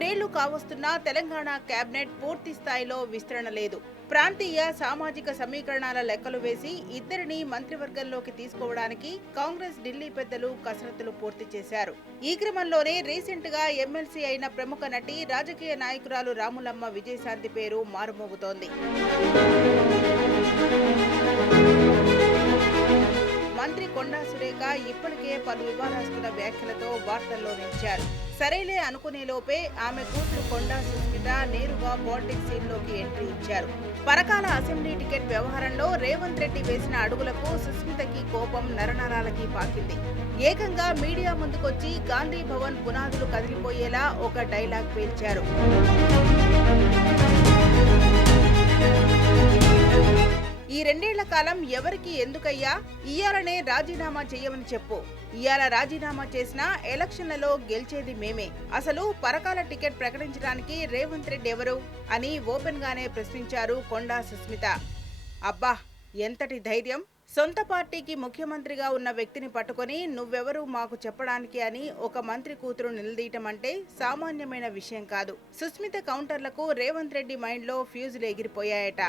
మూడేళ్లు కావస్తున్నా తెలంగాణ కేబినెట్ పూర్తి స్థాయిలో విస్తరణ లేదు. ప్రాంతీయ సామాజిక సమీకరణాల లెక్కలు వేసి ఇద్దరిని మంత్రివర్గంలోకి తీసుకోవడానికి కాంగ్రెస్ ఢిల్లీ పెద్దలు కసరత్తులు పూర్తి చేశారు. ఈ క్రమంలోనే రీసెంట్ గా ఎమ్మెల్సీ అయిన ప్రముఖ నటి రాజకీయ నాయకురాలు రాములమ్మ విజయశాంతి పేరు మారుమోగుతోంది. మంత్రి కొండా సురేఖ ఇప్పటికే పలు వివాదాస్పద వ్యాఖ్యలతో వార్తల్లో నిలిచారు. సరేలే అనుకునే లోపే ఆమె కూతురు కొండా సుస్మిత నేరుగా పాలిటిక్స్ సీన్లోకి ఎంట్రీ ఇచ్చారు. పరకాల అసెంబ్లీ టికెట్ వ్యవహారంలో రేవంత్ రెడ్డి వేసిన అడుగులకు సుస్మితకి కోపం నరనరాలకి పాకింది. ఏకంగా మీడియా ముందుకొచ్చి గాంధీ భవన్ పునాదులు కదిలిపోయేలా ఒక డైలాగ్ పేల్చారు. ఈ 2 ఏళ్ల కాలం ఎవరికి ఎందుకయ్యా, ఇయ్యాలనే రాజీనామా చేయమని చెప్పు. ఇయాల రాజీనామా చేసినా ఎలక్షన్లలో గెలిచేది మేమే. అసలు పరకాల టికెట్ ప్రకటించడానికి రేవంత్ రెడ్డి ఎవరు అని ఓపెన్ గానే ప్రశ్నించారు కొండా సుస్మిత. అబ్బా, ఎంతటి ధైర్యం! సొంత పార్టీకి ముఖ్యమంత్రిగా ఉన్న వ్యక్తిని పట్టుకొని నువ్వెవరు మాకు చెప్పడానికి అని ఒక మంత్రి కూతురు నిలదీయటం అంటే సామాన్యమైన విషయం కాదు. సుస్మిత కౌంటర్లకు రేవంత్ రెడ్డి మైండ్లో ఫ్యూజులు ఎగిరిపోయాయట.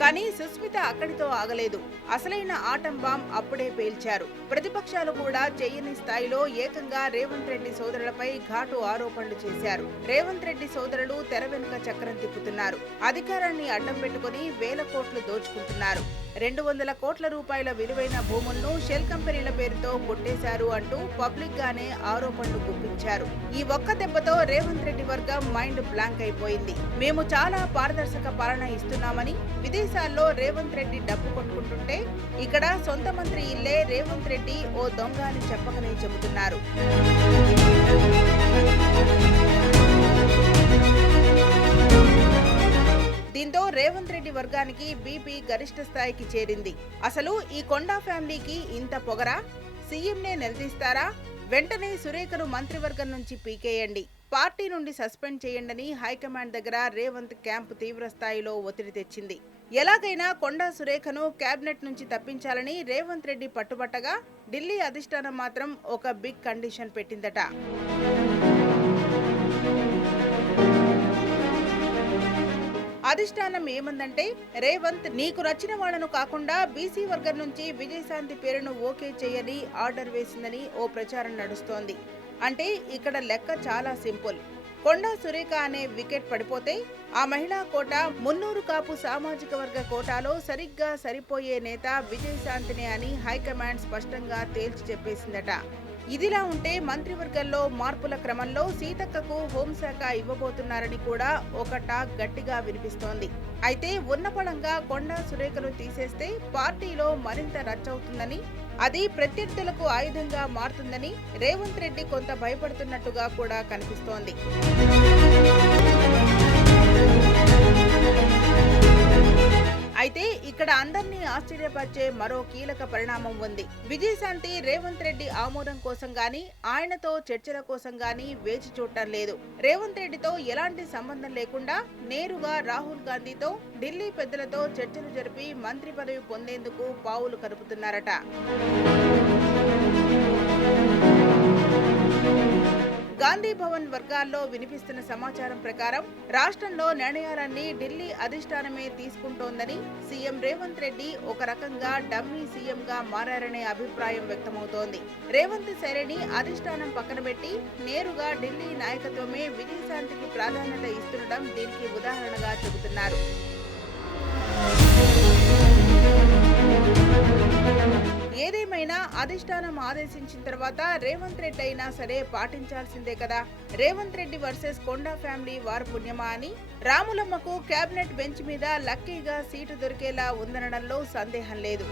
కానీ సుస్మిత అక్కడితో ఆగలేదు. అసలైన ఆటం బాంబ్ అప్పుడే పేల్చారు. ప్రతిపక్షాలు కూడా చేయని స్థాయిలో ఏకంగా రేవంత్ రెడ్డి సోదరులపై ఘాటు ఆరోపణలు చేశారు. రేవంత్ రెడ్డి సోదరులు తెర వెనుక చక్రం తిప్పుతున్నారు. అధికారాన్ని అడ్డం పెట్టుకుని వేల కోట్లు దోచుకుంటున్నారు. 200 కోట్ల రూపాయల విలువైన భూములను షెల్ కంపెనీల పేరుతో కొట్టేశారు అంటూ పబ్లిక్ గానే ఆరోపణలు గుప్పించారు. ఈ ఒక్క దెబ్బతో రేవంత్ రెడ్డి వర్గం మైండ్ బ్లాంక్ అయిపోయింది. మేము చాలా పారదర్శక పాలన ఇస్తున్నామని విదేశాల్లో రేవంత్ రెడ్డి డబ్బు కొట్టుకుంటుంటే ఇక్కడ సొంత మంత్రి ఇల్లే రేవంత్ రెడ్డి ఓ దొంగ అని చెప్పకనే చెబుతున్నారు. దీంతో రేవంత్ రెడ్డి వర్గానికి బీపీ గరిష్ట స్థాయికి చేరింది. అసలు ఈ కొండా ఫ్యామిలీకి ఇంత పొగరా? సీఎంనే నిలదీస్తారా? వెంటనే సురేఖను మంత్రివర్గం నుంచి పీకేయండి, పార్టీ నుండి సస్పెండ్ చేయండని హైకమాండ్ దగ్గర రేవంత్ క్యాంపు తీవ్ర స్థాయిలో ఒత్తిడి తెచ్చింది. ఎలాగైనా కొండా సురేఖను కేబినెట్ నుంచి తప్పించాలని రేవంత్ రెడ్డి పట్టుబట్టగా ఢిల్లీ అధిష్టానం మాత్రం ఒక బిగ్ కండిషన్ పెట్టిందట. అధిష్టానం ఏమందంటే, రేవంత్ నీకు నచ్చిన వాళ్లను కాకుండా బీసీ వర్గం నుంచి విజయశాంతి పేరును ఓకే చేయని ఆర్డర్ వేసిందని ఓ ప్రచారం నడుస్తోంది. అంటే ఇక్కడ లెక్క చాలా సింపుల్. కొండా సురేఖ అనే వికెట్ పడిపోతే ఆ మహిళా కోటా మున్నూరు కాపు సామాజిక వర్గ కోటాలో సరిగ్గా సరిపోయే నేత విజయశాంతినే అని హైకమాండ్ స్పష్టంగా తేల్చి చెప్పేసిందట. ఇదిలా ఉంటే మంత్రివర్గంలో మార్పుల క్రమంలో సీతక్కకు హోంశాఖ ఇవ్వబోతున్నారని కూడా ఒక టాక్ గట్టిగా వినిపిస్తోంది. అయితే ఉన్నపళంగా కొండా సురేఖను తీసేస్తే పార్టీలో మరింత రచ్చవుతుందని, అది ప్రత్యర్థులకు ఆయుధంగా మారుతుందని రేవంత్ రెడ్డి కొంత భయపడుతున్నట్టుగా కూడా కనిపిస్తోంది. అయితే ఇక్కడ అందరినీ ఆశ్చర్యపరిచే మరో కీలక పరిణామం ఉంది. విజయశాంతి రేవంత్ రెడ్డి ఆమోదం కోసం గానీ, ఆయనతో చర్చల కోసం గానీ వేచి చూడటం లేదు. రేవంత్ రెడ్డితో ఎలాంటి సంబంధం లేకుండా నేరుగా రాహుల్ గాంధీతో, ఢిల్లీ పెద్దలతో చర్చలు జరిపి మంత్రి పదవి పొందేందుకు పావులు కదుపుతున్నారట. గాంధీ భవన్ వర్గాల్లో వినిపిస్తున్న సమాచారం ప్రకారం రాష్ట్రంలో నిర్ణయాలన్నీ ఢిల్లీ అధిష్టానమే తీసుకుంటోందని, సీఎం రేవంత్ రెడ్డి ఒక రకంగా డమ్మీ సీఎంగా మారారనే అభిప్రాయం వ్యక్తమవుతోంది. రేవంత్ శైలిని అధిష్టానం పక్కన పెట్టి నేరుగా ఢిల్లీ నాయకత్వమే విజయశాంతికి ప్రాధాన్యత ఇస్తుండడం దీనికి ఉదాహరణగా చెబుతున్నారు. ఏదేమైనా అధిష్టానం ఆదేశించిన తర్వాత రేవంత్ రెడ్డి అయినా సరే పాటించాల్సిందే కదా. రేవంత్ రెడ్డి వర్సెస్ కొండా ఫ్యామిలీ వారు పుణ్యమా అని రాములమ్మకు కేబినెట్ బెంచ్ మీద లక్కీగా సీటు దొరికేలా ఉందనడంలో సందేహం లేదు.